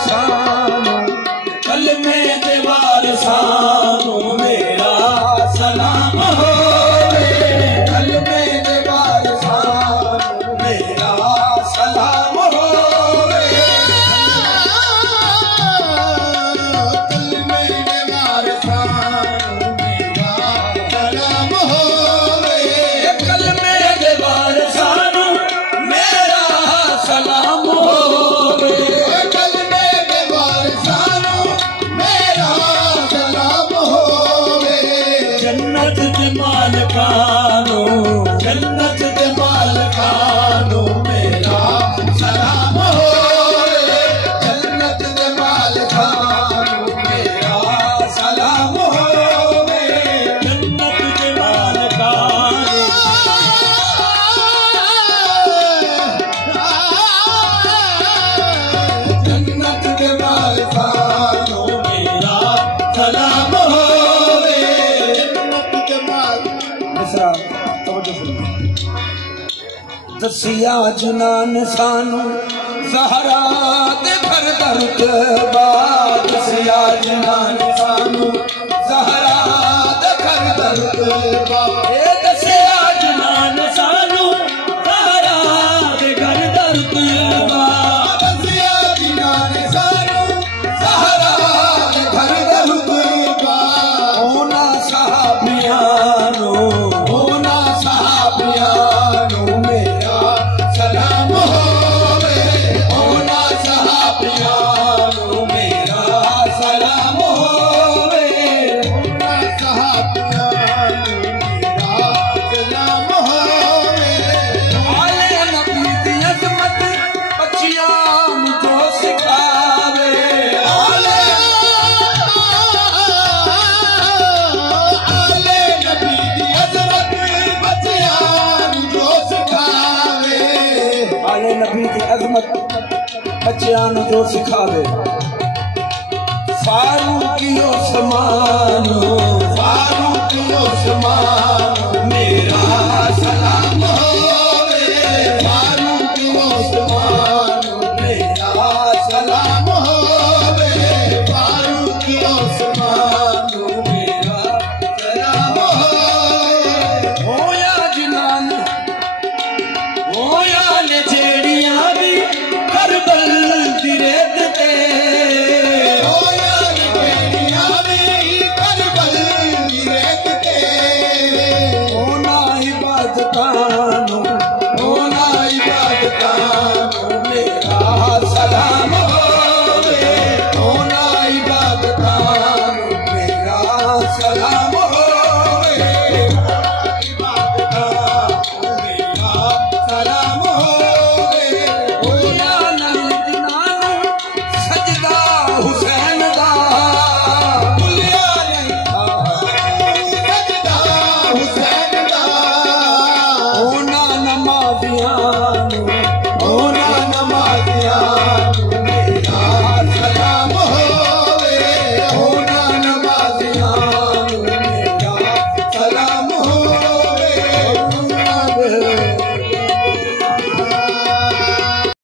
सानू, कलमे दे वारसानू मेरा सलाम होवे। कलमे दे वारसानू मेरा सलाम होवे। कलमे दे वारसानू मेरा सलाम होवे। कलमे दे वारसानू मेरा सलाम होवे। कलमे दे वारसानू मेरा सलाम होवे। जन्नत दे मालकानू, जन्नत दे मालकानू मेरा सलाम होवे। जन्नत दे मालकानू मेरा सलाम होवे। जन्नत दे मालकानू, जन्नत दे मालकानू मेरा सलाम होवे। जन्नत दे माल मिसरा तवज्जो सुनो। दसिया जनान सानू ज़हरा दे घर दर्द बाद। दसिया जनान सानू ज़हरा दे घर दर्द बाद। दसिया जनान सानू ज़हरा दे घर दर्द बाद। दसिया जनान सानू ज़हरा दे घर दर्द बाद। होना सहाबियानू, होना सहाबियानू मेरा सलाम होवे। होना सहाबियानू मेरा सलाम होवे। होना सहाबियानू मेरा सलाम होवे। आले नबी दी अज़मत बच्चियां जो सिखावे। आले नबी दी अज़मत बच्चियां जो सिखावे। आले नबी दी अज़मत बच्चियां जो सिखावे। फारूकियो समानो, फारूकियो समानो मेरा सलाम होवे। फारूकियो समानो मेरा सलाम